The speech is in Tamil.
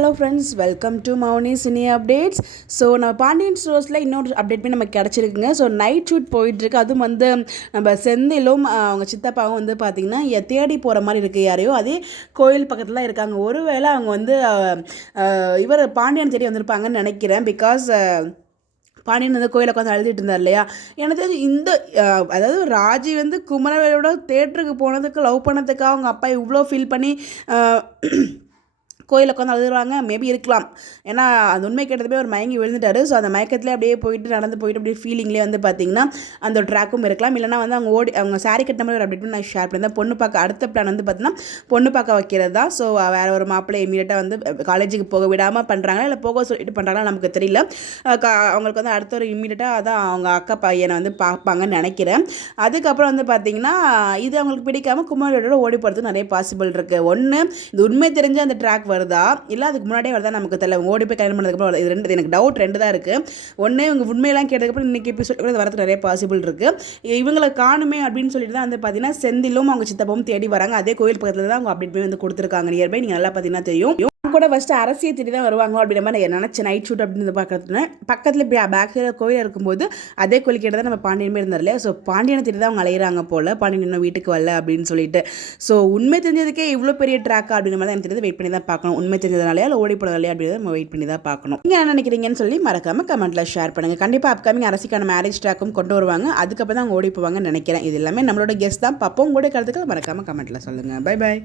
Hello friends, welcome to Mouni cine updates. So நம்ம பாண்டியன் ஸ்டோர்ஸில் இன்னொரு அப்டேட் பண்ணி நமக்கு கிடச்சிருக்குங்க. ஸோ நைட் ஷூட் போயிட்டுருக்கு. அதுவும் வந்து நம்ம செந்திலும் அவங்க சித்தப்பாவும் வந்து பார்த்திங்கன்னா தேடி போகிற மாதிரி இருக்குது யாரையோ. அதே கோயில் பக்கத்தில் இருக்காங்க. ஒருவேளை அவங்க வந்து இவர் பாண்டியன் தேடி வந்திருப்பாங்கன்னு நினைக்கிறேன். பிகாஸ் பாண்டியன் வந்து கோயிலை உட்காந்து அழுதுட்டு இருந்தார் இல்லையா. எனக்கு இந்த அதாவது ராஜி வந்து குமரவேலோட தேட்டருக்கு போனதுக்கு லவ் பண்ணதுக்கு அவங்க அப்பா இவ்வளோ ஃபீல் பண்ணி கோயிலில் உட்காந்து அழுதுருவாங்க. மேபி இருக்கலாம். ஏன்னா அந்த உண்மை கேட்டதுமே ஒரு மயங்கி விழுந்துட்டார். ஸோ அந்த மயக்கத்திலே அப்படியே போயிட்டு நடந்து போயிட்டு அப்படியே ஃபீலிங்லேயே வந்து பார்த்திங்கன்னா அந்த ஒரு ட்ராக்கும் இருக்கலாம். இல்லைனா வந்து அவங்க சாரி கட்டின மாதிரி ஒரு அப்டேட் பண்ணி நான் ஷேர் பண்ணியிருந்தேன். பொண்ணு பார்க்க அடுத்த பிளான் வந்து பார்த்திங்கன்னா பொண்ணு பார்க்க வைக்கிறது தான். ஸோ வேறு ஒரு மாப்பிள்ளை இமீடியட்டாக வந்து காலேஜுக்கு போக விடாமல் பண்ணுறாங்களா இல்லை போக சொல்லிட்டு பண்ணுறாங்களா நமக்கு தெரியல. அவங்களுக்கு வந்து அடுத்த ஒரு இமீடியட்டாக அதான் அவங்க அக்கா பையனை வந்து பார்ப்பாங்கன்னு நினைக்கிறேன். அதுக்கப்புறம் வந்து பார்த்திங்கன்னா இது அவங்களுக்கு பிடிக்காமல் குமாரோட ஓடி போகிறதுக்கு நிறைய பாசிபிள் இருக்குது. ஒன்று இது உண்மை தெரிஞ்ச அந்த ட்ராக் வருதா இல்லை அதுக்கு முன்னாடியே வருதா நமக்கு தெரியல. ஓடி போய் கல்யாணம் பண்ணதுக்கப்புறம் இது ரெண்டு எனக்கு டவுட் தான் இருக்குது. ஒன்று இவங்க உண்மையெல்லாம் கேட்டதுக்கப்புறம் இன்றைக்கி எபிசோட் வரதுக்கு நிறைய பாசிபிள் இருக்குது. இவங்களை காணுமே அப்படின்னு சொல்லிட்டு தான் வந்து பார்த்தீங்கன்னா செந்திலும் அவங்க சித்தப்பாவும் தேடி வராங்க. அதே கோயில் பக்கத்தில் தான் அவங்க அப்டேட் போய் வந்து கொடுத்துருக்காங்க. நியர்பை நீங்கள் நல்லா பார்த்தீங்கன்னா தெரியும். கூட ஃபஸ்ட்டு அரசியல் தேடி தான் வருவாங்க அப்படின்ற மாதிரி நான் நினச்சேன். நைட் ஷூட் அப்படின்னு பார்க்கறதுனா பக்கத்தில் பேக் சைடில் கோயில் இருக்கும்போது அதே கோயில் கேட்டு தான் நம்ம பாண்டியனுமே இருந்தார் இல்லையா. ஸோ பாண்டியனை தேடி தான் அவங்க அலையிறாங்க போல். பாண்டியன் இன்னும் வீட்டுக்கு வரல அப்படின்னு சொல்லிட்டு. ஸோ உண்மை தெரிஞ்சதுக்கே இவ்வளோ பெரிய ட்ராக்கா அப்படின்ற மாதிரி தான் எனக்கு தெரிஞ்சது. வெயிட் பண்ணி தான் பார்க்கணும். உண்மை தெரிஞ்சதுனாலே இல்லை ஓடி போனதாலே அப்படின்றத நம்ம வெயிட் பண்ணி தான் பார்க்கணும். நீங்கள் என்ன நினைக்கிறீங்கன்னு சொல்லி மறக்காமல் கமெண்ட்டில் ஷேர் பண்ணுங்கள். கண்டிப்பாக அப்கமிங் அரசிக்கான மேரேஜ் ட்ராக்கும் கொண்டு வருவாங்க. அதுக்கப்புறம் தான் அவங்க ஓடி போவாங்கன்னு நினைக்கிறேன். இது எல்லாமே நம்மளோட கெஸ்ட் தான். பார்ப்போம். உங்களுடைய கருத்துக்கள் மறக்காமல் கமெண்ட்டில் சொல்லுங்கள். Bye bye.